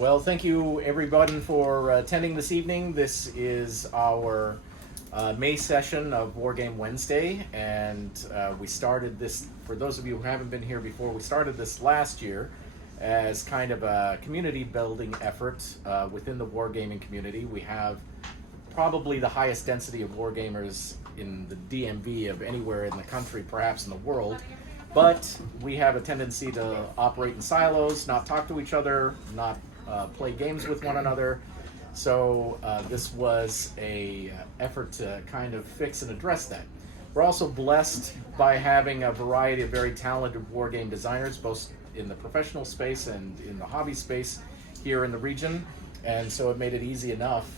Well, thank you everybody for attending this evening. This is our May session of Wargame Wednesday, and we started this, for those of you who haven't been here before, we started this last year as kind of a community building effort within the wargaming community. We have probably the highest density of wargamers in the DMV of anywhere in the country, perhaps in the world. But we have a tendency to operate in silos, not talk to each other, not play games with one another. So this was a effort to kind of fix and address that. We're also blessed by having a variety of very talented wargame designers, both in the professional space and in the hobby space here in the region. And so it made it easy enough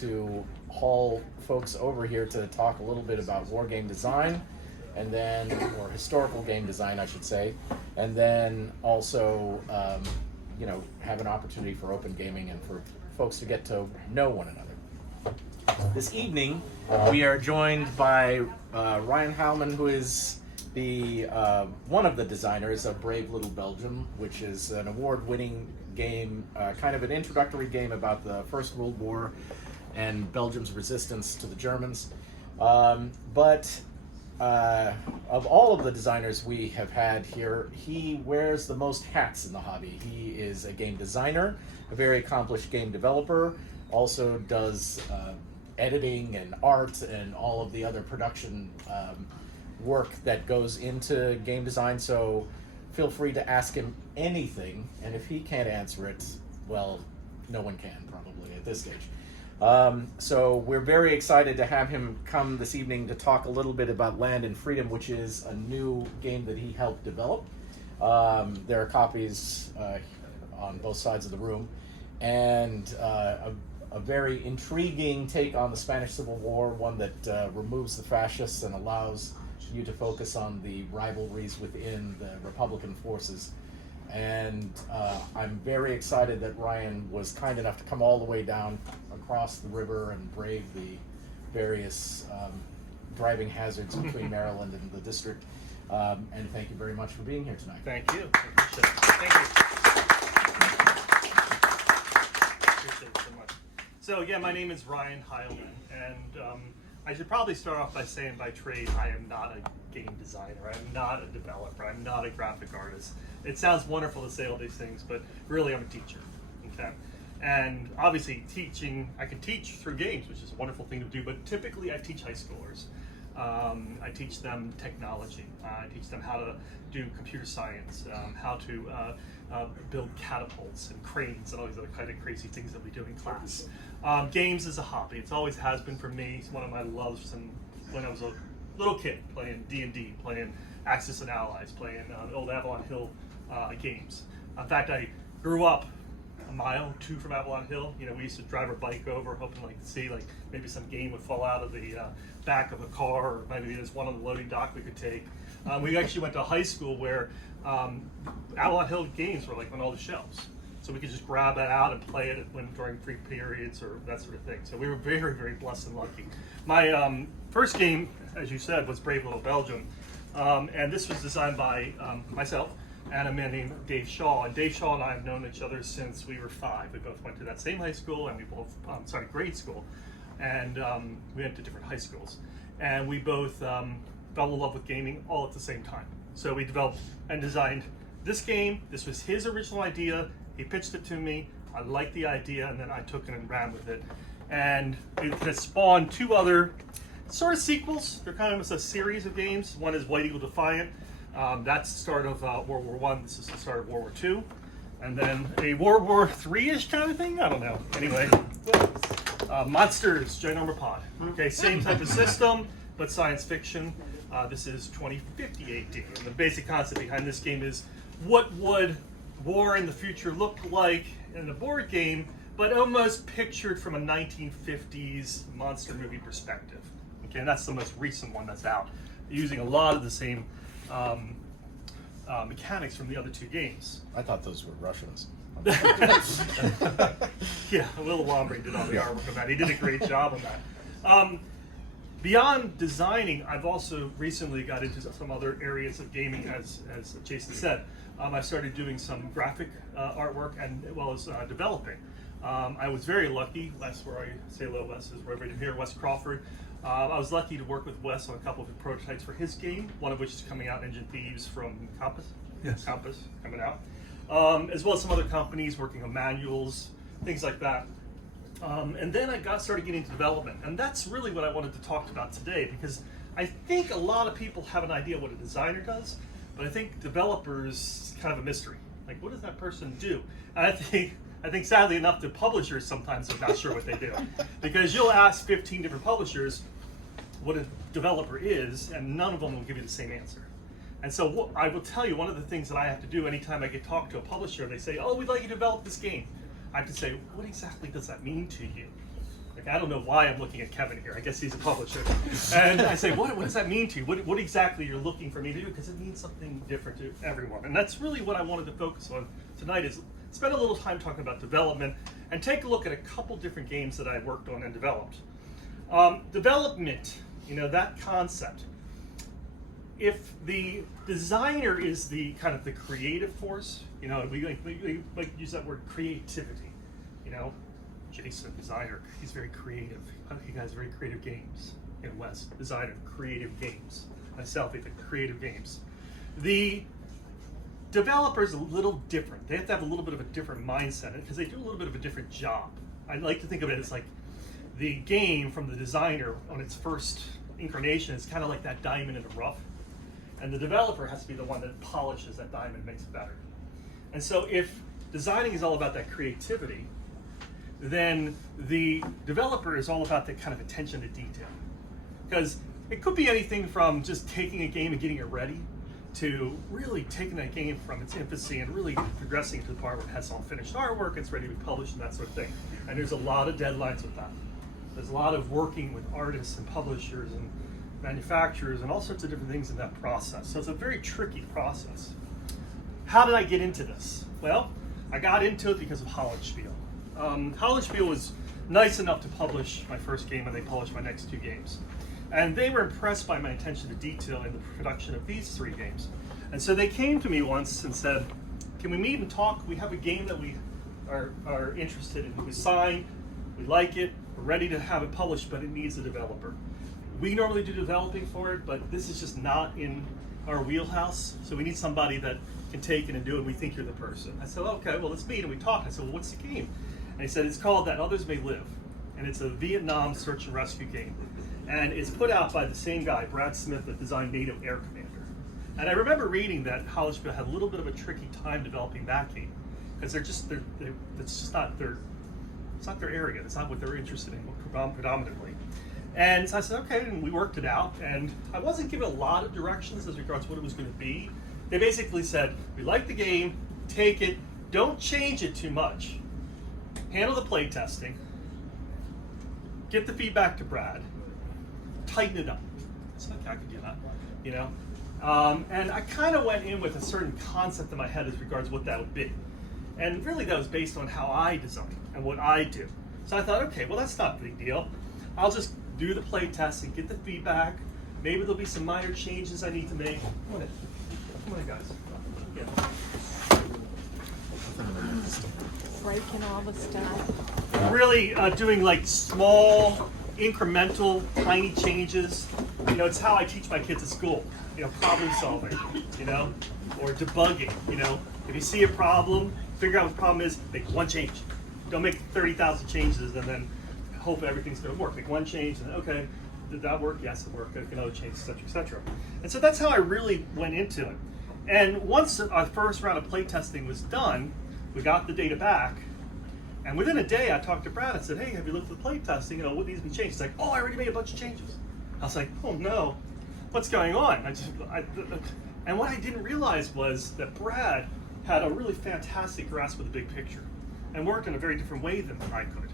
to haul folks over here to talk a little bit about wargame design, and then, or historical game design, I should say, and then also, have an opportunity for open gaming and for folks to get to know one another. This evening, we are joined by Ryan Heilman, who is the one of the designers of Brave Little Belgium, which is an award-winning game, kind of an introductory game about the First World War and Belgium's resistance to the Germans. But of all of the designers we have had here, he wears the most hats in the hobby. He is a game designer, a very accomplished game developer, also does editing and art and all of the other production work that goes into game design. So feel free to ask him anything, and if he can't answer it, well, no one can probably at this stage. So we're very excited to have him come this evening to talk a little bit about Land and Freedom, which is a new game that he helped develop. There are copies on both sides of the room, and a very intriguing take on the Spanish Civil War, one that removes the fascists and allows you to focus on the rivalries within the Republican forces. And I'm very excited that Ryan was kind enough to come all the way down across the river and brave the various driving hazards between Maryland and the district. And thank you very much for being here tonight. Thank you. I appreciate it. Thank you. Appreciate it so much. So yeah, my name is Ryan Heilman, and I should probably start off by saying by trade I am not a game designer, I'm not a developer, I'm not a graphic artist. It sounds wonderful to say all these things, but really I'm a teacher, okay? And obviously teaching, I can teach through games, which is a wonderful thing to do, but typically I teach high schoolers. I teach them technology, I teach them how to do computer science, how to build catapults and cranes and all these other kind of crazy things that we do in class. Games is a hobby. It always has been for me. It's one of my loves. And when I was a little kid, playing D&D, playing Axis and Allies, playing old Avalon Hill games. In fact, I grew up a mile or two from Avalon Hill. You know, we used to drive our bike over, hoping to see maybe some game would fall out of the back of a car, or maybe there's one on the loading dock we could take. We actually went to a high school where Avalon Hill games were on all the shelves. So we could just grab that out and play it during free periods or that sort of thing. So we were very, very blessed and lucky. My first game, as you said, was Brave Little Belgium. And this was designed by myself and a man named Dave Shaw. And Dave Shaw and I have known each other since we were 5. We both went to that same high school, and we both, grade school. And we went to different high schools. And we both fell in love with gaming all at the same time. So we developed and designed this game. This was his original idea. He pitched it to me. I liked the idea, and then I took it and ran with it. And it has spawned 2 other sort of sequels. They're kind of a series of games. One is White Eagle Defiant. That's the start of World War I. This is the start of World War II. And then a World War III-ish kind of thing. I don't know. Anyway, Monsters, Ginormous Pod. Okay, same type of system, but science fiction. This is 2050 AD. And the basic concept behind this game is, what would war in the future look like in a board game, but almost pictured from a 1950s monster movie perspective. Okay, and that's the most recent one that's out, using a lot of the same mechanics from the other 2 games. I thought those were Russians. Yeah, Will Lombre did all the artwork on that. He did a great job on that. Beyond designing, I've also recently got into some other areas of gaming, as Jason said. I started doing some graphic artwork and as well as developing. I was very lucky. Wes, where I say hello, Wes is right over here. Wes Crawford. I was lucky to work with Wes on a couple of prototypes for his game. One of which is coming out, Engine Thieves from Compass. Yes. Compass coming out, as well as some other companies working on manuals, things like that. And then I started getting into development, and that's really what I wanted to talk about today, because I think a lot of people have an idea what a designer does, but I think developers kind of a mystery. Like, what does that person do? And I think sadly enough, the publishers sometimes are not sure what they do, because you'll ask 15 different publishers what a developer is, and none of them will give you the same answer. And so I will tell you, one of the things that I have to do anytime I get talked to a publisher, they say, "Oh, we'd like you to develop this game." I have to say, what exactly does that mean to you? Like, I don't know why I'm looking at Kevin here. I guess he's a publisher. And I say, what does that mean to you? What exactly you're looking for me to do? Because it means something different to everyone. And that's really what I wanted to focus on tonight, is spend a little time talking about development and take a look at a couple different games that I worked on and developed. Development, that concept. If the designer is the kind of the creative force, we like use that word creativity. Jason, designer, he's very creative. He has very creative games. Wes, designer, creative games. Myself, I think creative games. The developer's a little different. They have to have a little bit of a different mindset because they do a little bit of a different job. I like to think of it as like the game from the designer on its first incarnation is kind of like that diamond in the rough. And the developer has to be the one that polishes that diamond and makes it better. And so if designing is all about that creativity, then the developer is all about that kind of attention to detail. Because it could be anything from just taking a game and getting it ready to really taking that game from its infancy and really progressing to the part where it has all finished artwork, it's ready to be published, and that sort of thing. And there's a lot of deadlines with that. There's a lot of working with artists and publishers and manufacturers and all sorts of different things in that process. So it's a very tricky process. How did I get into this? Well, I got into it because of Hollandspiele. Hollandspiele was nice enough to publish my first game, and they published my next two games. And they were impressed by my attention to detail in the production of these three games. And so they came to me once and said, "Can we meet and talk? We have a game that we are interested in. We signed, we like it, we're ready to have it published, but it needs a developer. We normally do developing for it, but this is just not in our wheelhouse, so we need somebody that can take it and do it. We think you're the person." I said, "Okay, well, let's meet." And we talked. I said, "Well, what's the game?" And he said, "It's called That Others May Live." And it's a Vietnam search and rescue game. And it's put out by the same guy, Brad Smith, that designed NATO Air Commander. And I remember reading that Hollandspiele had a little bit of a tricky time developing that game, because it's just not their area. It's not what they're interested in predominantly. And so I said, okay, and we worked it out. And I wasn't given a lot of directions as regards what it was going to be. They basically said, "We like the game, take it, don't change it too much. Handle the play testing, get the feedback to Brad, tighten it up." It's like, I could do that, And I kind of went in with a certain concept in my head as regards what that would be. And really that was based on how I design and what I do. So I thought, okay, well, that's not a big deal. I'll just do the play testing, get the feedback. Maybe there'll be some minor changes I need to make. Come on, guys. Yeah. Breaking all the stuff. Really doing like small, incremental, tiny changes. It's how I teach my kids at school. Problem solving, or debugging. If you see a problem, figure out what the problem is, make one change. Don't make 30,000 changes and then hope everything's going to work. Make one change and then, okay, did that work? Yes, it worked. Make another change, etc., etc. And so that's how I really went into it. And once our first round of playtesting was done, we got the data back. And within a day, I talked to Brad and said, "Hey, have you looked at the playtesting? What needs to be changed?" He's like, "Oh, I already made a bunch of changes." I was like, "Oh no, what's going on?" And what I didn't realize was that Brad had a really fantastic grasp of the big picture and worked in a very different way than I could.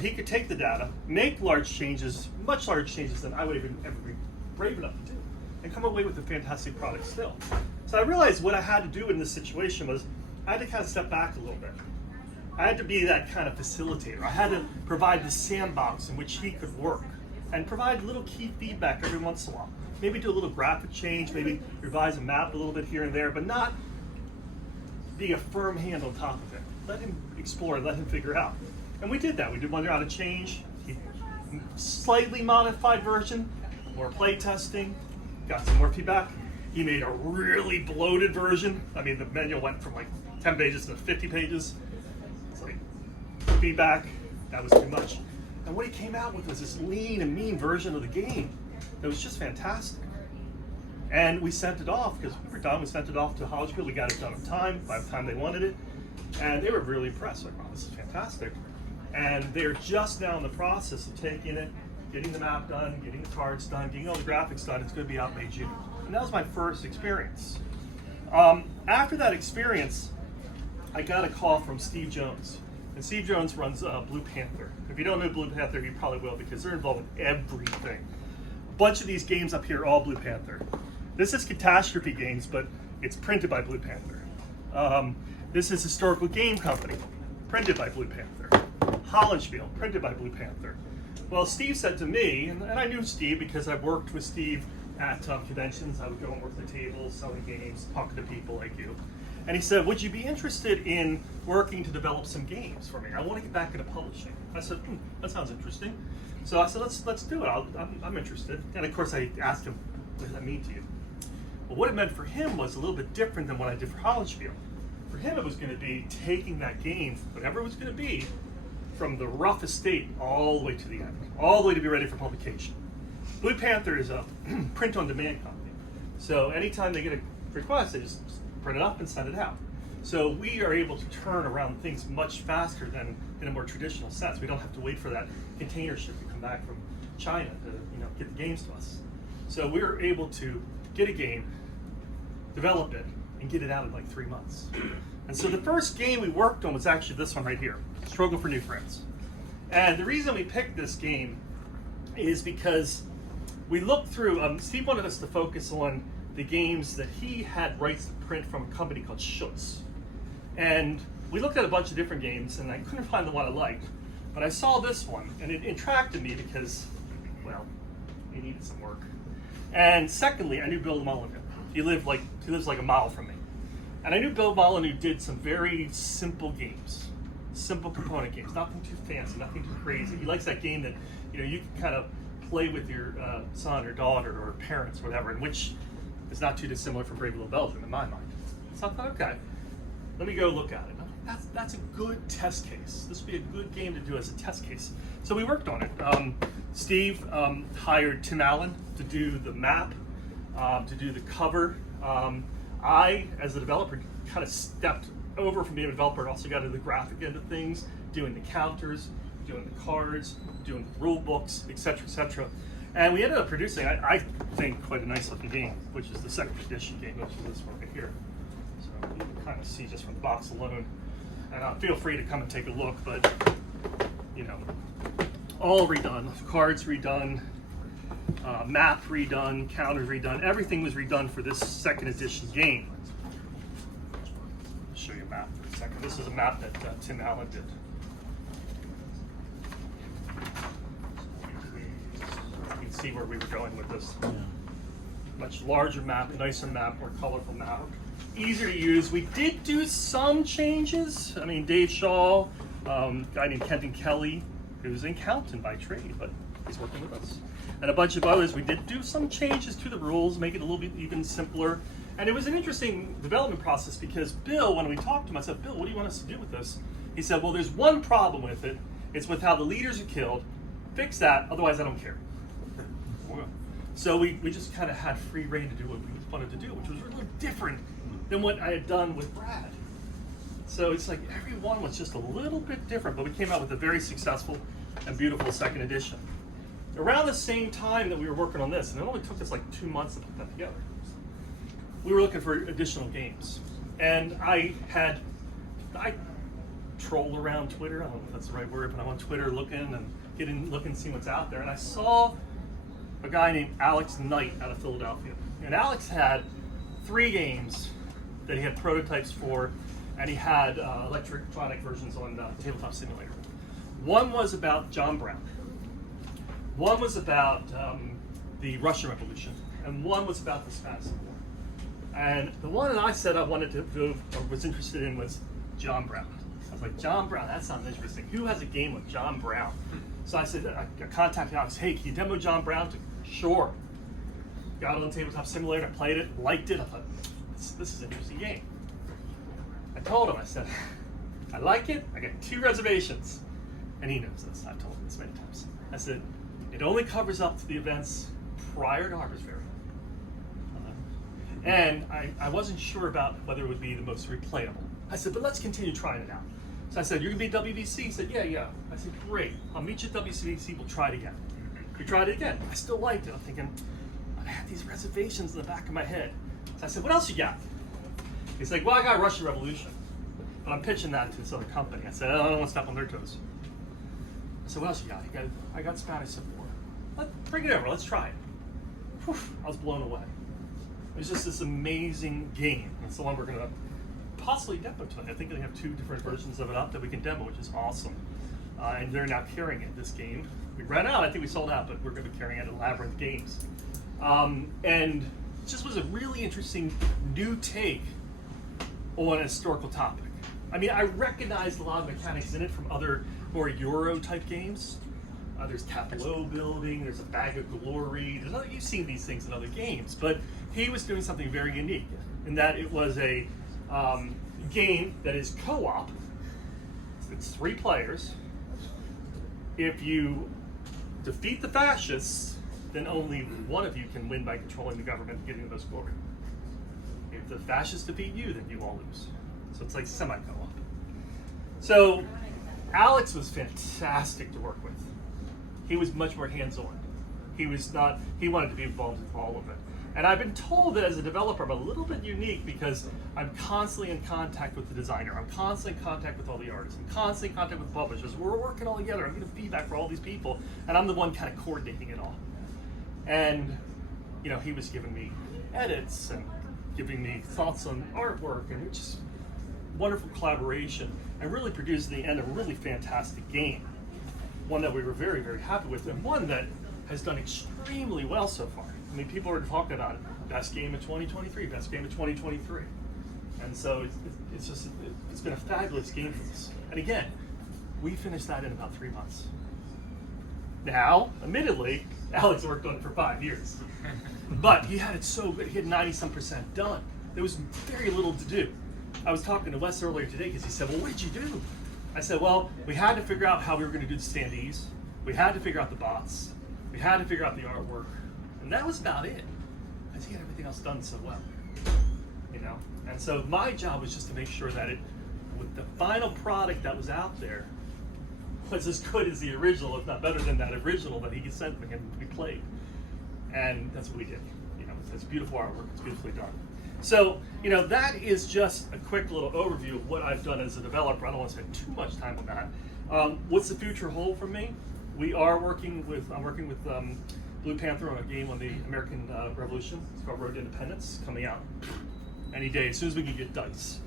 He could take the data, make large changes, much larger changes than I would even ever be brave enough to do, and come away with a fantastic product still. So I realized what I had to do in this situation was I had to kind of step back a little bit. I had to be that kind of facilitator. I had to provide the sandbox in which he could work and provide little key feedback every once in a while. Maybe do a little graphic change, maybe revise a map a little bit here and there, but not be a firm hand on top of it. Let him explore, let him figure out. And we did that. We did one out of change, slightly modified version, more play testing, got some more feedback. He made a really bloated version. I mean, the manual went from like 10 pages to 50 pages. It's like feedback, that was too much. And what he came out with was this lean and mean version of the game that was just fantastic. And we sent it off, because we were done, we sent it off to Hollandspiele. We got it done on time, by the time they wanted it. And they were really impressed, like, wow, this is fantastic. And they're just now in the process of taking it, getting the map done, getting the cards done, getting all the graphics done. It's going to be out May, June. And that was my first experience. After that experience, I got a call from Steve Jones. And Steve Jones runs Blue Panther. If you don't know Blue Panther, you probably will, because they're involved in everything. A bunch of these games up here are all Blue Panther. This is Catastrophe Games, but it's printed by Blue Panther. This is Historical Game Company, printed by Blue Panther. Hollandspiele, printed by Blue Panther. Well, Steve said to me, and I knew Steve because I worked with Steve at conventions. I would go and work the tables, selling games, talking to people like you. And he said, would you be interested in working to develop some games for me? I want to get back into publishing. I said, that sounds interesting. So I said, let's do it. I'm interested. And of course, I asked him, what does that mean to you? Well, what it meant for him was a little bit different than what I did for Hollandspiele. For him, it was going to be taking that game, whatever it was going to be, from the roughest state all the way to the end, all the way to be ready for publication. Blue Panther is a print-on-demand company. So anytime they get a request, they just print it up and send it out. So we are able to turn around things much faster than in a more traditional sense. We don't have to wait for that container ship to come back from China to get the games to us. So we're able to get a game, develop it, and get it out in like 3 months. And so the first game we worked on was actually this one right here, Struggle for New Friends. And the reason we picked this game is because we looked through, Steve wanted us to focus on the games that he had rights to print from a company called Schutz. And we looked at a bunch of different games, and I couldn't find the one I liked. But I saw this one, and it attracted me because, well, it needed some work. And secondly, I knew Bill Molyneux. He lives like a mile from me. And I knew Bill Molyneux did some very simple games, simple component games, nothing too fancy, nothing too crazy. He likes that game that you can kind of play with your son or daughter or parents or whatever, and which is not too dissimilar from Brave Little Belgium in my mind. So I thought, okay, let me go look at it. That's a good test case. This would be a good game to do as a test case. So we worked on it. Steve hired Tim Allen to do the map, to do the cover. I, as a developer, kind of stepped over from being a developer and also got into the graphic end of things, doing the counters, doing the cards, doing the rule books, etc., etc. And we ended up producing, I think, quite a nice looking game, which is the second edition game, which is this one right here. So you can kind of see just from the box alone. And feel free to come and take a look, but all redone, cards redone, map redone, counters redone, everything was redone for this second edition game. I'll show you a map for a second. This is a map that Tim Allen did. You can see where we were going with this. Much larger map, nicer map, more colorful map. Easier to use. We did do some changes. I mean, Dave Shaw, a guy named Kenton Kelly, who's an accountant by trade, but he's working with us. And a bunch of others. We did do some changes to the rules, make it a little bit even simpler. And it was an interesting development process because Bill, when we talked to him, I said, Bill, what do you want us to do with this? He said, well, there's one problem with it. It's with how the leaders are killed. Fix that, otherwise I don't care. So we just kind of had free reign to do what we wanted to do, which was really different than what I had done with Brad. So it's like every one was just a little bit different, but we came out with a very successful and beautiful second edition. Around the same time that we were working on this, and it only took us like 2 months to put that together, we were looking for additional games. And I troll around Twitter, I don't know if that's the right word, but I'm on Twitter looking and seeing what's out there, and I saw a guy named Alex Knight out of Philadelphia. And Alex had 3 games that he had prototypes for, and he had electronic versions on Tabletop Simulator. One was about John Brown. One was about the Russian Revolution, and one was about the Spanish Civil War. And the one that I said I wanted to do, or was interested in, was John Brown. I was like, John Brown, that sounds interesting. Who has a game with John Brown? So I said, I contacted Alex, hey, can you demo John Brown? Sure. Got it on Tabletop Simulator, I played it, liked it. I thought, this is an interesting game. I told him, I said, I like it, I got 2 reservations. And he knows this, I've told him this many times. I said, it only covers up to the events prior to Harvest Fair. And I wasn't sure about whether it would be the most replayable. I said, but let's continue trying it out. So I said, you're gonna be at WVC? He said, yeah. I said, great, I'll meet you at WVC, we'll try it again. We tried it again, I still liked it. I'm thinking, I had these reservations in the back of my head. So I said, what else you got? He's like, well, I got Russian Revolution, but I'm pitching that to this other company. I said, I don't want to step on their toes. I said, what else you got? I got Spanish Civil War. Bring it over, let's try it. Whew, I was blown away. It was just this amazing game. That's the one we're gonna possibly demo tonight. I think they have 2 different versions of it up that we can demo, which is awesome. And they're now carrying it, this game. We ran out, I think we sold out, but we're gonna be carrying it at Labyrinth Games. And it just was a really interesting new take on a historical topic. I mean, I recognized a lot of mechanics in it from other more Euro type games. There's tableau building, there's a bag of glory, you've seen these things in other games, but he was doing something very unique in that it was a game that is co-op. It's 3 players. If you defeat the fascists, then only one of you can win by controlling the government and getting the most glory. If the fascists defeat you, then you all lose. So it's like semi-co-op. So Alex was fantastic to work with. He was much more hands-on. He wanted to be involved in all of it. And I've been told that as a developer, I'm a little bit unique because I'm constantly in contact with the designer. I'm constantly in contact with all the artists. I'm constantly in contact with publishers. We're working all together. I'm getting feedback for all these people. And I'm the one kind of coordinating it all. And, he was giving me edits and giving me thoughts on artwork, and just wonderful collaboration, and really produced in the end a really fantastic game. One that we were very, very happy with, and one that has done extremely well so far. I mean, people are talking about it. Best game of 2023, best game of 2023. And so it's been a fabulous game for us. And again, we finished that in about 3 months. Now, admittedly, Alex worked on it for 5 years. But he had it so good, he had 90-some% done. There was very little to do. I was talking to Wes earlier today because he said, well, what did you do? I said, well, we had to figure out how we were going to do the standees. We had to figure out the bots. We had to figure out the artwork. And that was about it. Because he had everything else done so well. And so my job was just to make sure that with the final product that was out there, was as good as the original, if not better than that original that he sent me and we played. And that's what we did. It's beautiful artwork, it's beautifully done. So, that is just a quick little overview of what I've done as a developer. I don't want to spend too much time on that. What's the future hold for me? I'm working with Blue Panther on a game on the American Revolution. It's called Road to Independence, coming out any day, as soon as we can get dice.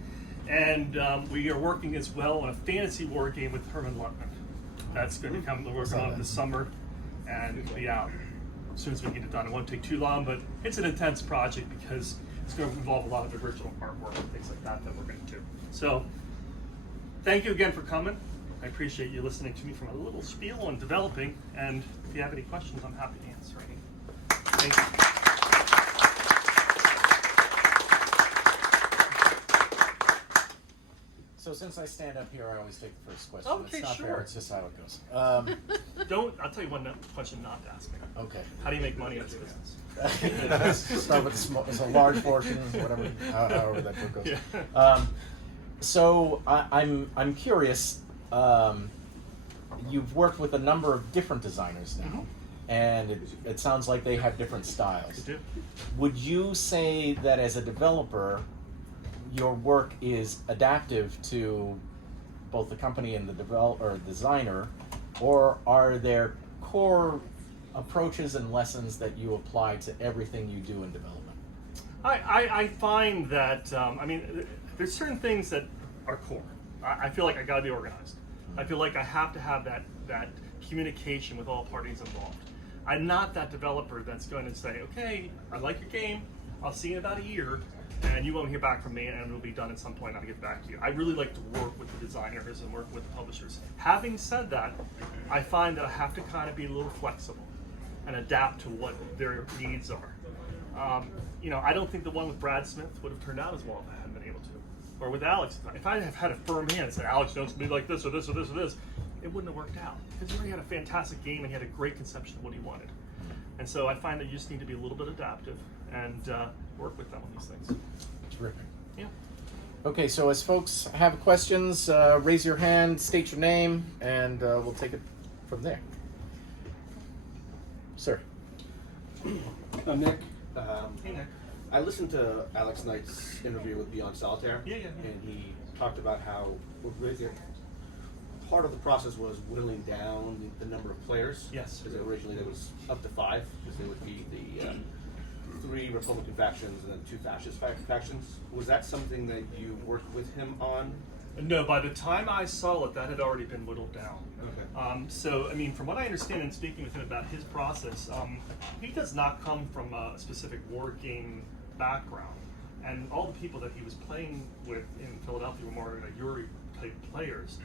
And we are working as well on a fantasy war game with Herman Luttman. That's going to come, we're working on it this summer, and it'll be out as soon as we get it done. It won't take too long, but it's an intense project because it's going to involve a lot of original artwork and things like that we're going to do. So, thank you again for coming. I appreciate you listening to me from a little spiel on developing, and if you have any questions, I'm happy to answer any. Thank you. So since I stand up here, I always take the first question. Okay, it's not sure. fair, it's just how it goes. I'll tell you one question not to ask me. Okay. How do you make money in this business? Start with it's a large portion, whatever, however that book goes. Yeah. So I'm curious. You've worked with a number of different designers now, Mm-hmm. and it sounds like they have different styles. They do. Would you say that as a developer, your work is adaptive to both the company and the designer, or are there core approaches and lessons that you apply to everything you do in development? I find that there's certain things that are core. I feel like I got to be organized. I feel like I have to have that communication with all parties involved. I'm not that developer that's going to say, okay, I like your game, I'll see you in about a year, and you won't hear back from me, and it'll be done at some point, I'll get back to you. I really like to work with the designers and work with the publishers. Having said that, I find that I have to kind of be a little flexible and adapt to what their needs are. You know, I don't think the one with Brad Smith would have turned out as well if I hadn't been able to. Or with Alex, if I have had a firm hand and said, Alex, don't be like this or this or this or this, it wouldn't have worked out. Because he already had a fantastic game and he had a great conception of what he wanted. And so I find that you just need to be a little bit adaptive and work with them on these things. Terrific. Yeah. Okay, so as folks have questions, raise your hand, state your name, and we'll take it from there. Sir. I'm Nick. Hey, Nick. I listened to Alex Knight's interview with Beyond Solitaire. Yeah. And he talked about how part of the process was whittling down the number of players. Yes. Because originally there was up to 5, because there would be the 3 Republican factions and then 2 fascist factions. Was that something that you worked with him on? No, by the time I saw it, that had already been whittled down. Okay. So, I mean, from what I understand in speaking with him about his process, he does not come from a specific war game background. And all the people that he was playing with in Philadelphia were more Euro-type players.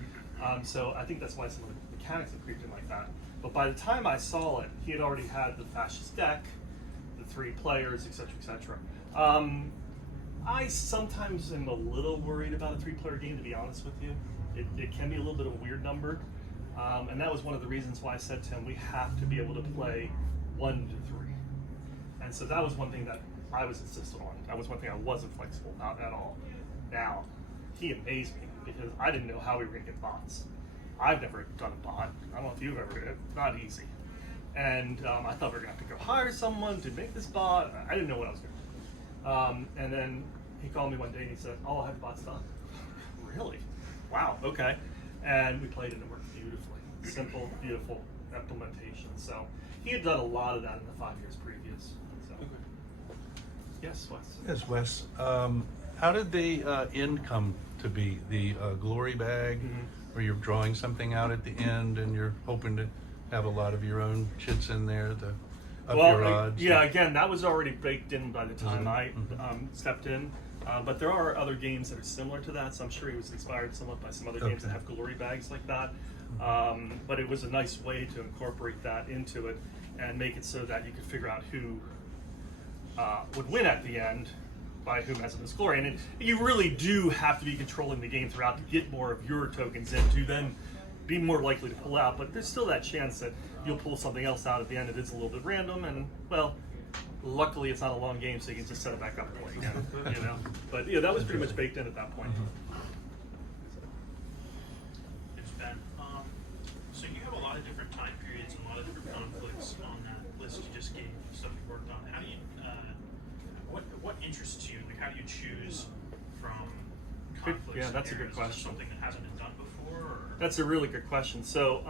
So I think that's why some of the mechanics have creeped in like that. But by the time I saw it, he had already had the fascist deck, the 3 players, etc., etc. I sometimes am a little worried about a 3-player game, to be honest with you. It can be a little bit of a weird number. And that was one of the reasons why I said to him, we have to be able to play 1 to 3. And so that was one thing that I was insistent on. That was one thing I wasn't flexible about at all. Now, he amazed me because I didn't know how we were going to get bots. I've never done a bot. I don't know if you've ever done it. Not easy. And I thought we were going to have to go hire someone to make this bot. I didn't know what I was going to do. And then he called me one day and he said, oh, I have the bots done. Really? Wow, okay. And we played it and it worked beautifully. Simple, beautiful implementation. So he had done a lot of that in the 5 years previous. So. Yes, Wes. Yes, Wes. How did the end come to be? The glory bag, where you're drawing something out at the end and you're hoping to have a lot of your own chits in there to up your odds? Yeah, again, that was already baked in by the time I Mm-hmm. stepped in. But there are other games that are similar to that, so I'm sure he was inspired somewhat by some other games that have glory bags like that. But it was a nice way to incorporate that into it and make it so that you could figure out who would win at the end by whom has the most glory. And you really do have to be controlling the game throughout to get more of your tokens in to then be more likely to pull out. But there's still that chance that you'll pull something else out at the end. It is a little bit random, and well, luckily it's not a long game, so you can just set it back up and play again. You know, but yeah, that was pretty much baked in at that point. It's Ben. So you have a lot of different time periods and a lot of different conflicts on that list you just gave, stuff you worked on. How do you, what interests you? Like, how do you choose from conflicts? Yeah, that's a good areas? Is question. it something that hasn't been done before? Or? That's a really good question. So,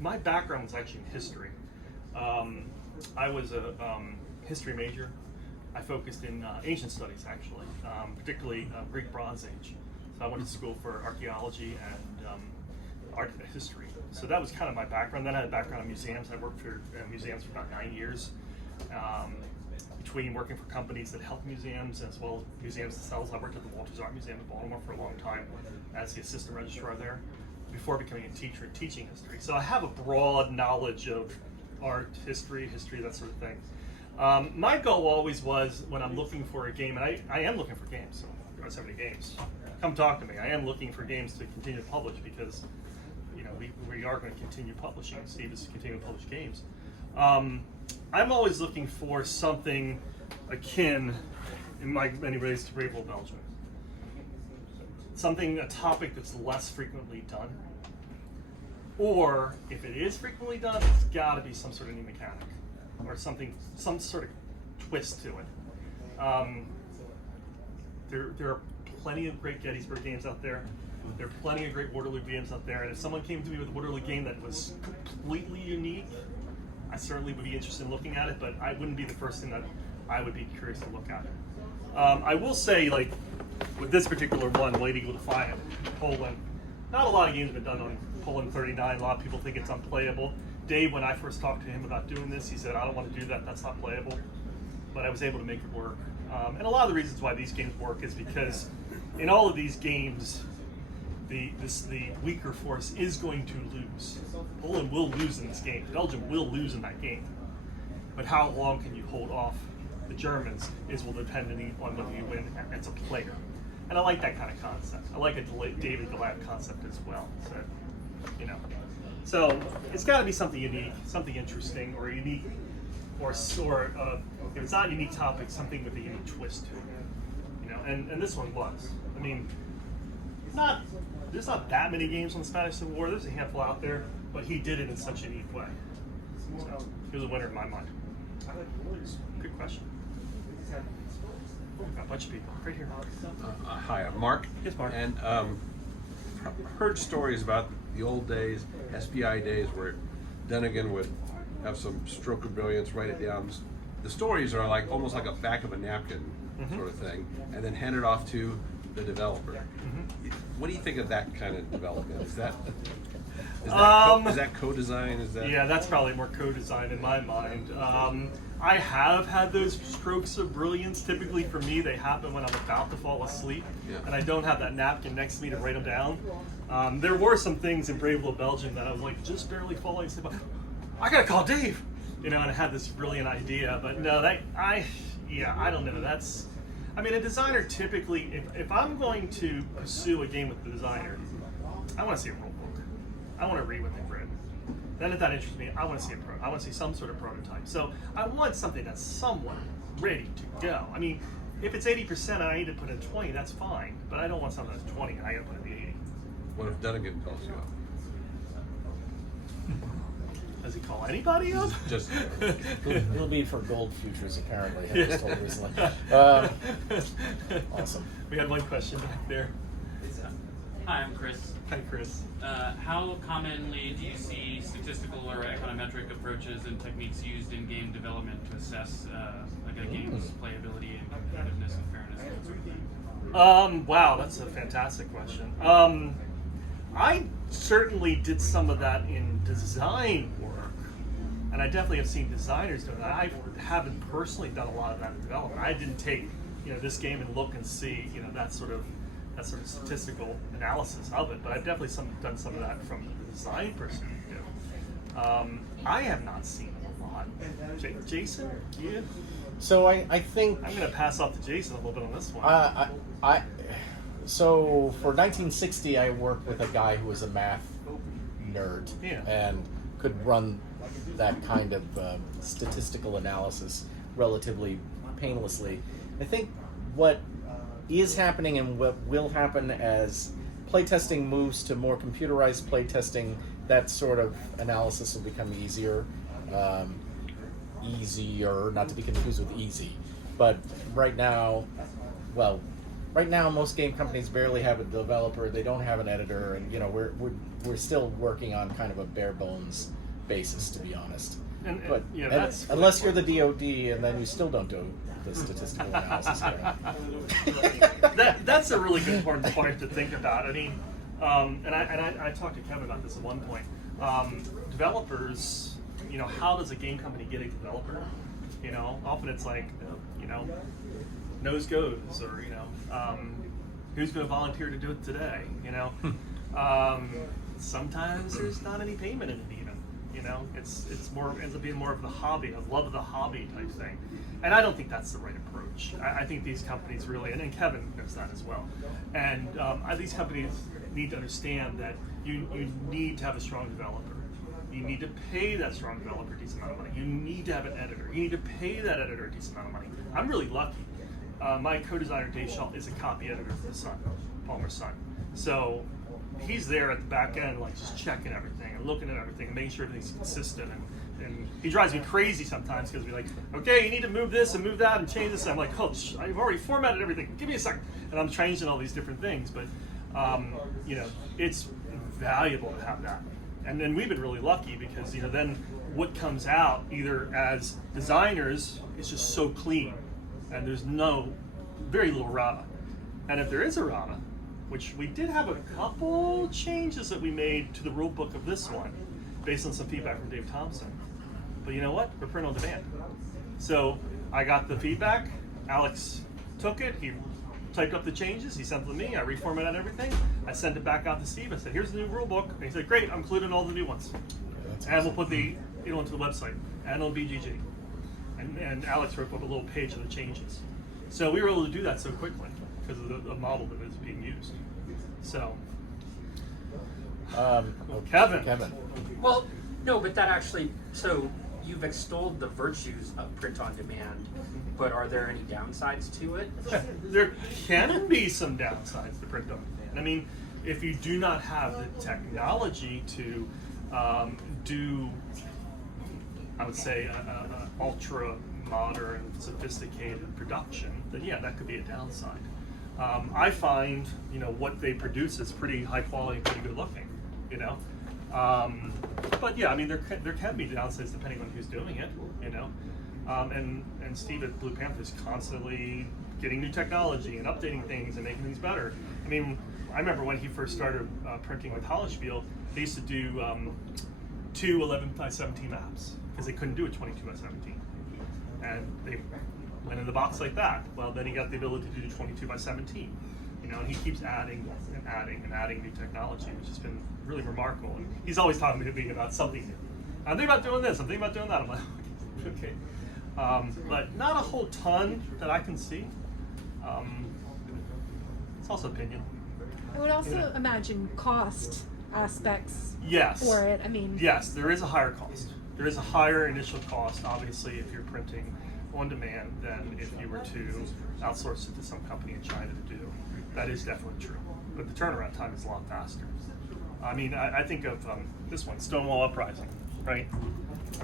my background was actually in history. I was a history major. I focused in ancient studies, actually, particularly Greek Bronze Age. So I went to school for archaeology and art history. So that was kind of my background. Then I had a background in museums. I worked for museums for about 9 years. Between working for companies that help museums as well as museums themselves. I worked at the Walters Art Museum in Baltimore for a long time as the assistant registrar there before becoming a teacher and teaching history. So I have a broad knowledge of art, history, that sort of thing. My goal always was when I'm looking for a game, and I am looking for games, so there are so many games. Come talk to me. I am looking for games to continue to publish because, you know, we are going to continue publishing. Steve is continuing to publish games. I'm always looking for something akin, in many ways, to Brave Little Belgium. Something, a topic that's less frequently done. Or, if it is frequently done, it's got to be some sort of new mechanic. Or something, some sort of twist to it. There are plenty of great Gettysburg games out there. There are plenty of great Waterloo games out there. And if someone came to me with a Waterloo game that was completely unique, I certainly would be interested in looking at it, but I wouldn't be the first thing that I would be curious to look at. I will say, like, with this particular one, White Eagle Defiant, Poland, not a lot of games have been done on Poland 39. A lot of people think it's unplayable. Dave, when I first talked to him about doing this, he said, I don't want to do that, that's not playable. But I was able to make it work. And a lot of the reasons why these games work is because in all of these games, the weaker force is going to lose. Poland will lose in this game. Belgium will lose in that game. But how long can you hold off the Germans will depend on whether you win as a player. And I like that kind of concept. I like a David Goliath concept as well. So, you know, so it's got to be something unique, something interesting, or unique, or if it's not a unique topic, something with a unique twist to it. You know, and this one was. I mean, there's not that many games on the Spanish Civil War. There's a handful out there, but he did it in such a unique way. So he was a winner in my mind. Good question. Got a bunch of people right here. Hi, I'm Mark. Yes, Mark. And heard stories about the old days, SPI days, where Dunnigan would have some stroke of brilliance, write it down. The stories are like almost like a back of a napkin sort of thing, and then hand it off to the developer. What do you think of that kind of development? Is that co-design? Is that? Yeah, that's probably more co-design in my mind. I have had those strokes of brilliance. Typically for me, they happen when I'm about to fall asleep, and I don't have that napkin next to me to write them down. There were some things in Brave Little Belgium that I was like just barely falling asleep. I gotta call Dave, you know, and I had this brilliant idea. But no, I don't know. I mean, a designer typically, if I'm going to pursue a game with the designer, I want to see a rule book. I want to read what they've written. Then if that interests me, I want to see some sort of prototype. So I want something that's somewhat ready to go. I mean, if it's 80% and I need to put in 20, that's fine. But I don't want something that's 20 and I got to put in the 80. What if Dunnigan calls you up? Does he call anybody up? Just It'll be for gold futures, apparently. I was told recently. Awesome. We had one question back there. Hi, I'm Chris. Hi, Chris. How commonly do you see statistical or econometric approaches and techniques used in game development to assess like a game's playability and competitiveness and fairness and that sort of thing? Wow, that's a fantastic question. I certainly did some of that in design work, and I definitely have seen designers do it. I haven't personally done a lot of that in development. I didn't take, you know, this game and look and see, you know, that sort of statistical analysis of it, but I've definitely done some of that from the design person. I have not seen a lot. Jason, you? So I think I'm going to pass off to Jason a little bit on this one. So for 1960, I worked with a guy who was a math nerd and could run that kind of statistical analysis relatively painlessly. I think what is happening and what will happen as playtesting moves to more computerized playtesting, that sort of analysis will become easier, not to be confused with easy. But right now, most game companies barely have a developer. They don't have an editor, and you know we're still working on kind of a bare bones basis, to be honest. But unless you're the DoD, and then you still don't do the statistical analysis. That's a really good important point to think about. I mean, and I talked to Kevin about this at one point. Developers, you know, how does a game company get a developer? You know, often it's like, you know, nose goes, or you know, who's going to volunteer to do it today? You know, sometimes there's not any payment in it even. You know, it's ends up being more of the hobby, a love of the hobby type thing, and I don't think that's the right approach. I think these companies really, and Kevin knows that as well, and these companies need to understand that you need to have a strong developer. You need to pay that strong developer a decent amount of money. You need to have an editor. You need to pay that editor a decent amount of money. I'm really lucky. My co-designer Dave Schultz is a copy editor for the Sun, Palmer's Sun. So he's there at the back end, like just checking everything and looking at everything and making sure everything's consistent. And he drives me crazy sometimes because we're like, okay, you need to move this and move that and change this. And I'm like, coach, I've already formatted everything. Give me a second. And I'm changing all these different things. But, you know, it's valuable to have that. And then we've been really lucky because, you know, then what comes out either as designers is just so clean and there's very little errata. And if there is errata, which we did have a couple changes that we made to the rule book of this one, based on some feedback from Dave Thompson. But you know what? We're print on demand. So I got the feedback. Alex took it. He typed up the changes. He sent them to me. I reformatted everything. I sent it back out to Steve. I said, "Here's the new rule book." And he said, "Great. I'm including all the new ones." And we'll put the into the website and on BGG. And Alex wrote up a little page of the changes. So we were able to do that so quickly because of the model that is being used. So, Kevin. Well, no, but that actually, so you've extolled the virtues of print on demand, but are there any downsides to it? There can be some downsides to print on demand. I mean, if you do not have the technology to do, I would say, ultra modern, sophisticated production, then yeah, that could be a downside. I find, what they produce is pretty high quality, pretty good looking, But yeah, I mean, there can be downsides depending on who's doing it, And Steve at Blue Panther is constantly getting new technology and updating things and making things better. I mean, I remember when he first started printing with Hollandspiele, they used to do 2 11x17 maps because they couldn't do a 22x17, and they went in the box like that. Well, then he got the ability to do 22x17. And he keeps adding and adding and adding new technology, which has been really remarkable. And he's always talking to me about something new. I'm thinking about doing this. I'm thinking about doing that. I'm like, okay. But not a whole ton that I can see. It's also opinion. I would also imagine cost aspects Yes. for it. I mean, Yes, there is a higher cost. There is a higher initial cost, obviously, if you're printing on demand than if you were to outsource it to some company in China to do. That is definitely true. But the turnaround time is a lot faster. I mean, I think of this one, Stonewall Uprising, right?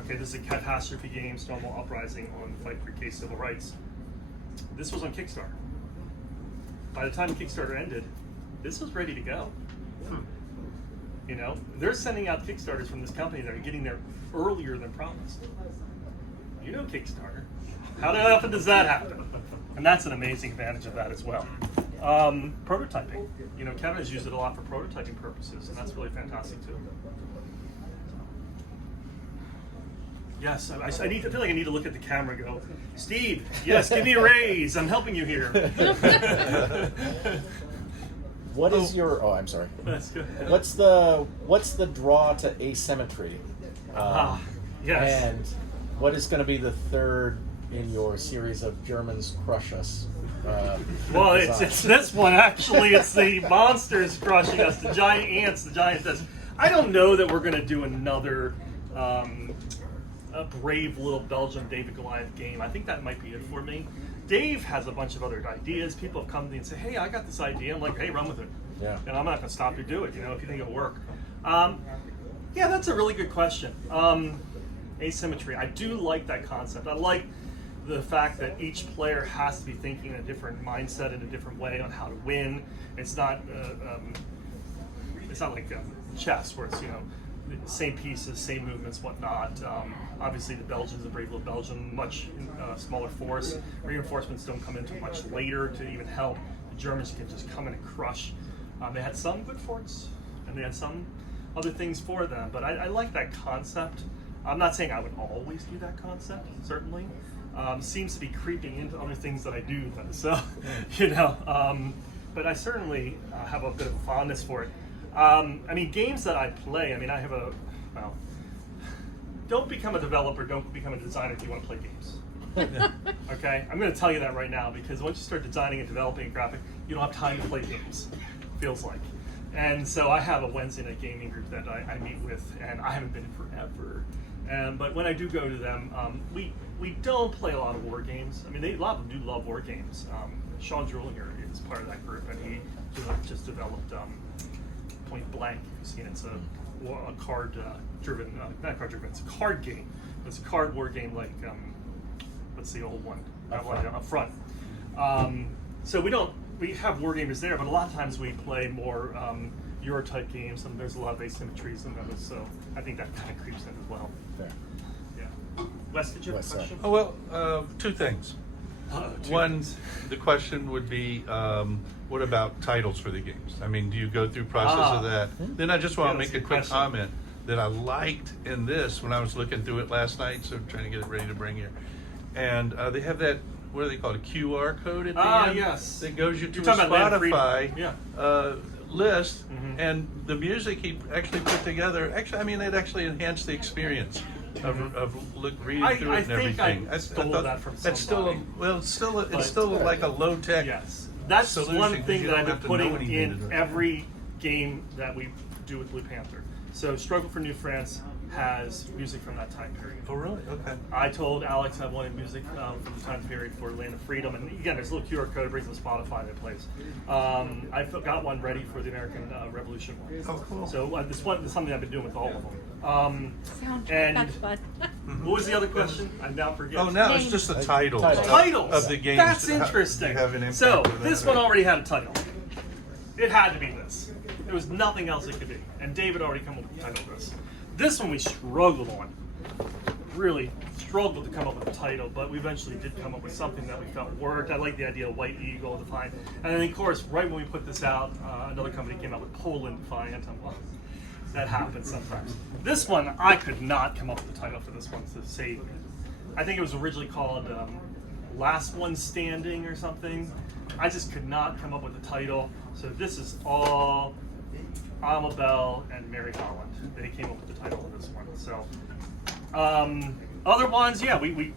Okay, this is a catastrophe game, Stonewall Uprising on Fight for Case Civil Rights. This was on Kickstarter. By the time Kickstarter ended, this was ready to go. They're sending out Kickstarters from this company that are getting there earlier than promised. Kickstarter. How often does that happen? And that's an amazing advantage of that as well. Prototyping. Kevin has used it a lot for prototyping purposes, and that's really fantastic too. Yes, I feel like I need to look at the camera and go, "Steve, yes, give me a raise. I'm helping you here." What is your? Oh, I'm sorry. That's good. What's the draw to asymmetry? Yes. And what is going to be the third in your series of Germans Crush Us? Well, it's this one actually. It's the monsters crushing us, the giant ants, the giantess. I don't know that we're going to do another a Brave Little Belgium David Goliath game. I think that might be it for me. Dave has a bunch of other ideas. People have come to me and say, "Hey, I got this idea." I'm like, "Hey, run with it." Yeah. And I'm not going to stop you do it. If you think it'll work. Yeah, that's a really good question. Asymmetry. I do like that concept. I like the fact that each player has to be thinking in a different mindset, in a different way on how to win. It's not like chess where it's same pieces, same movements, whatnot. Obviously, the Belgians, the Brave Little Belgium, much smaller force. Reinforcements don't come in until much later to even help. The Germans can just come in and crush. They had some good forts, and they had some other things for them. But I like that concept. I'm not saying I would always do that concept, certainly. Seems to be creeping into other things that I do, so, but I certainly have a bit of a fondness for it. I mean, games that I play, I have don't become a developer, don't become a designer if you want to play games. Okay? I'm going to tell you that right now, because once you start designing and developing a graphic, you don't have time to play games, feels like. And so I have a Wednesday night gaming group that I meet with, and I haven't been in forever. But when I do go to them, we don't play a lot of war games. A lot of them do love war games. Sean Drullinger is part of that group, and he just developed Point Blank. You've seen it's a card-driven, not card-driven, it's a card game. It's a card war game like, what's the old one? Up front. So we have war gamers there, but a lot of times we play more Euro-type games, and there's a lot of asymmetries in them, so I think that kind of creeps in as well. Fair. Yeah. Wes, did you have a question? Oh, well, two things. One, the question would be, what about titles for the games? Do you go through process of that? Then I just want to make a quick comment. that I liked in this when I was looking through it last night, so I'm trying to get it ready to bring here. And they have that, what do they call it, a QR code at the end? Yes. That goes you to You're a talking about Land of Spotify Freedom. list, Mhm. and the music he actually put together, actually, I mean, it actually enhanced the experience of reading through it and think everything. I stole thought that from that's still somebody. it's But- still like a low tech. Yes, that's solution, one 'cause thing you that don't I've been have to know putting anything in to do it. every game that we do with Blue Panther. So Struggle for New France has music from that time period. Oh, really? Okay. I told Alex I wanted music from the time period for Land of Freedom, and again, there's a little QR code, brings them to Spotify that plays. I got one ready for the American Revolution one. Oh, cool. So this is something I've been doing with all of them. Soundtrack, And that's fun. what was the other question? I now forget. Oh, now it's Names. just the titles. Titles Of the games. That's How- interesting. you have an impact So with that, this or- one already had a title. It had to be this. There was nothing else it could be. And David already come up with the title of this. This one we struggled on. Really struggled to come up with a title, but we eventually did come up with something that we felt worked. I like the idea of White Eagle Defiant. And then of course, right when we put this out, another company came out with Poland Defiant. Well, that happens sometimes. This one, I could not come up with a title for this one to save me. I think it was originally called Last One Standing or something. I just could not come up with a title. So this is all Amabel and Mary Holland. They came up with the title of this one. So other ones, yeah, we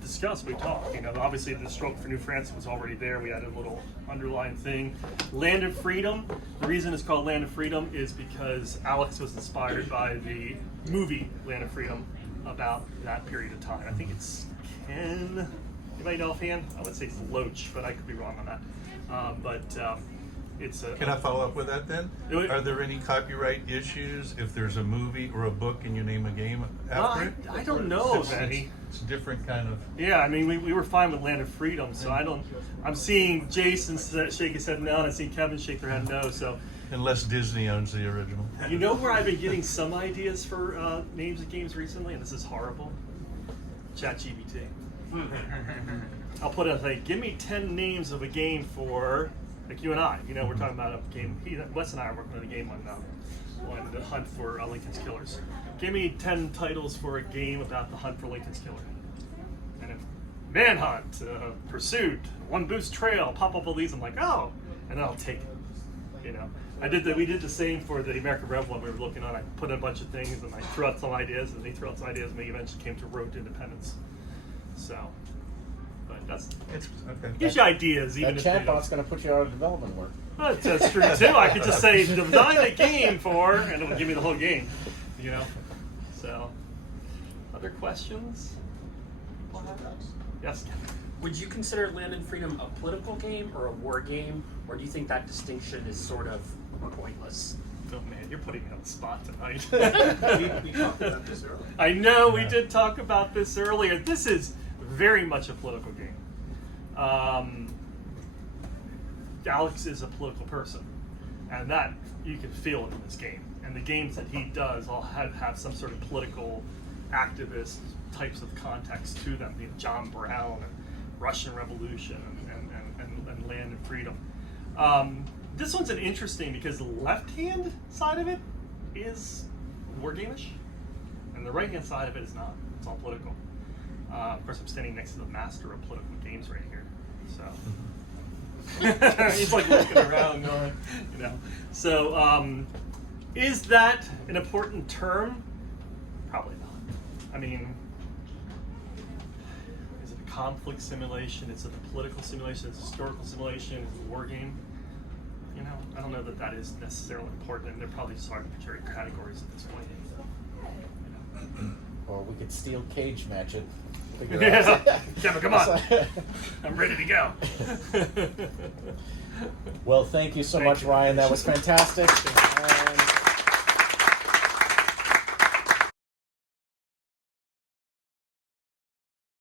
discussed, we talked. You know, obviously the Stroke for New France was already there. We had a little underlying thing. Land of Freedom. The reason it's called Land of Freedom is because Alex was inspired by the movie Land of Freedom about that period of time. I think it's Ken. Anybody know offhand? I would say it's Loach, but I could be wrong on that. It's a. Can I follow up with that then? Are there any copyright issues if there's a movie or a book and you name a game after it? I don't know of any. It's a different kind of. Yeah, I mean, we were fine with Land of Freedom, so I don't. I'm seeing Jason shake his head no, and I'm seeing Kevin shake their head no. So, Unless Disney owns the original. you know where I've been getting some ideas for names of games recently, and this is horrible. ChatGPT. I'll put it like, give me 10 names of a game for, like you and I. You know, we're talking about a game. Wes and I are working on a game on the hunt for Lincoln's Killers. Give me 10 titles for a game about the hunt for Lincoln's Killer. And if Manhunt, Pursuit, One Boost Trail, pop up all these, I'm like, oh, and then I'll take it. You know, we did the same for the American Rev one we were looking on. I put in a bunch of things and I threw out some ideas, and they threw out some ideas, and we eventually came to Road to Independence. So, but It's okay. gives you ideas, even That if they don't. chatbot's going to put you out of development work. Well, that's true too. I could just say design a game for, and it would give me the whole game. You know. So, other questions? Yes. Would you consider Land and Freedom a political game or a war game, or do you think that distinction is sort of pointless? Oh man, you're putting me on the spot tonight. We talked about this earlier. I know we did talk about this earlier. This is very much a political game. Alex is a political person, and that you can feel it in this game. And the games that he does all have some sort of political activist types of context to them. You know, John Brown and Russian Revolution and Land and Freedom. This one's an interesting because the left-hand side of it is wargamish, and the right-hand side of it is not. It's all political. Of course, I'm standing next to the master of political games right here, so he's like looking around, going, you know. So, is that an important term? Probably not. I mean, is it a conflict simulation? Is it a political simulation? Is it a historical simulation? Is it a war game? You know, I don't know that that is necessarily important, and they're probably just arbitrary categories at this point. You know. Or we could steel cage match it. Yeah. Kevin, come on. I'm ready to go. Well, thank you so Thank much, you. Ryan. That was fantastic. And